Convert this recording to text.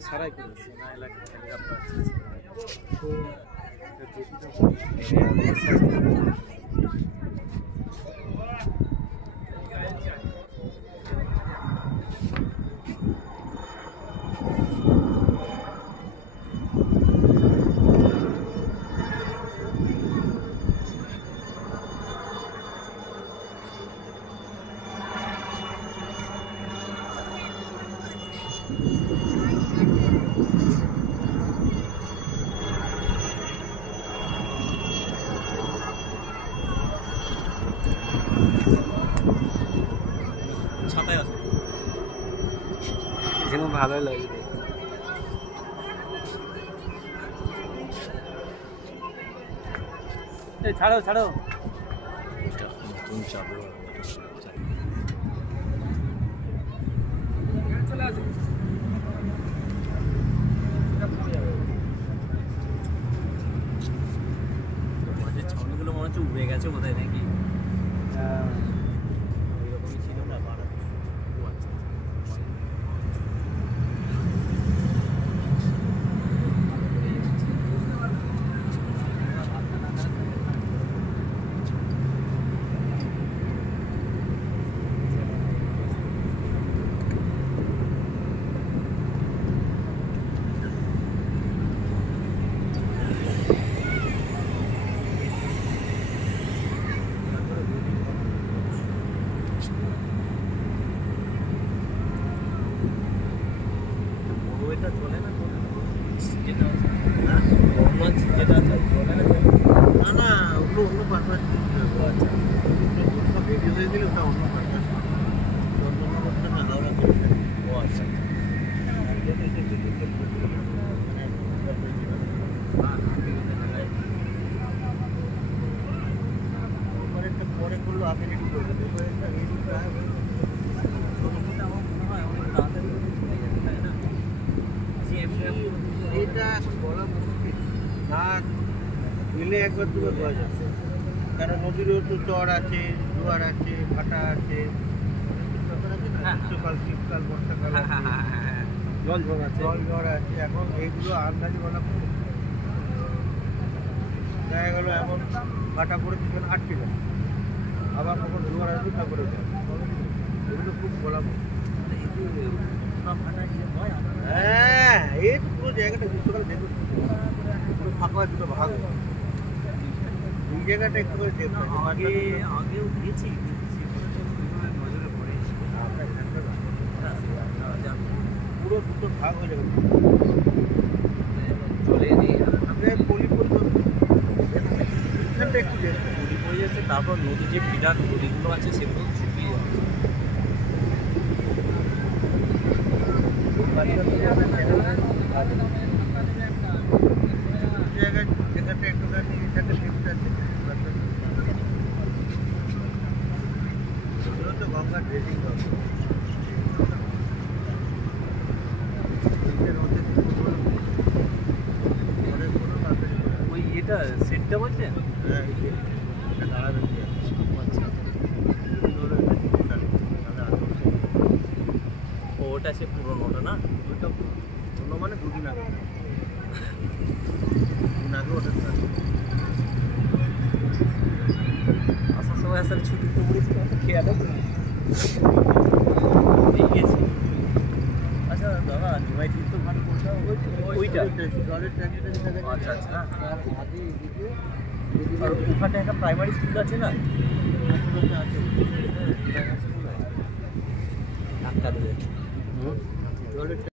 সারাই করেছে না এলাকা ছাতায় আছে এখানে ভালোই লাগে এই ছাড়ো ছাড়ো এটা নতুন চাবো চলে আসো মাঝে ছাউনিগুলো মনে হচ্ছে উড়ে গেছে কোথায় নাকি ওইরকমই ছিল না বাড়া চলে না যেটা মাছ যেটা চলে না না ওগুলো অন্য পারপাস সব রেডি হয়ে গেলে ওটা অন্য পারপাস চন্দ্রনগরটা না হাওড়া ও আচ্ছা পরে করলো আপনি রেডি করবেন এটা এখন বলা মুশকিল না মিলে একবার দুবার পাওয়া যাচ্ছে কারণ নদীরও তো চড় আছে জোয়ার আছে ভাটা আছে গ্রীষ্মকাল শীতকাল বর্ষাকাল জল ঝড় আছে এখন এইগুলো আন্দাজি বলা দেখা গেলো এমন ভাটা পড়ে সেখানে আটকে যায় আবার কখন জোয়ার আসবে তারপরে যায় এগুলো খুব বলা হ্যাঁ এই তো পুরো জায়গাটা গ্রীষ্মকাল দেখুন পুরো ফাঁকা দুটো ভাগ এই জায়গাটা একটু করে দেখুন আগেও গিয়েছি নজরে পড়েছি পুরো দুটো ভাগ হয়ে যাবে চলে নিয়ে পলি পর্যন্ত এখানটা একটু দেখুন পলি পড়ে যাচ্ছে তারপর নদী যে ফিডার নদীগুলো আছে সেগুলো শুকিয়ে যাচ্ছে জায়গায় যেখানটা একটুখানি এটাতে লিফট আছে সেগুলো তো গঙ্গার ড্রেজিং হবে ওই এটা সেটটা বলছেন হ্যাঁ এটা দাঁড়াবে ওটা সে পুরোনোটা না ওইটা পুরোনো মানে দুদিন আগে ওটা আসার সময় আসলে ছুটি পড়েছিল খেয়াল গেছি আচ্ছা দাদা নিমাই তীর্থ ঘাট কোনটা ওইটা জলের ট্যাঙ্কিটা আচ্ছা আচ্ছা আর ওখানে একটা প্রাইমারি স্কুল আছে না আছে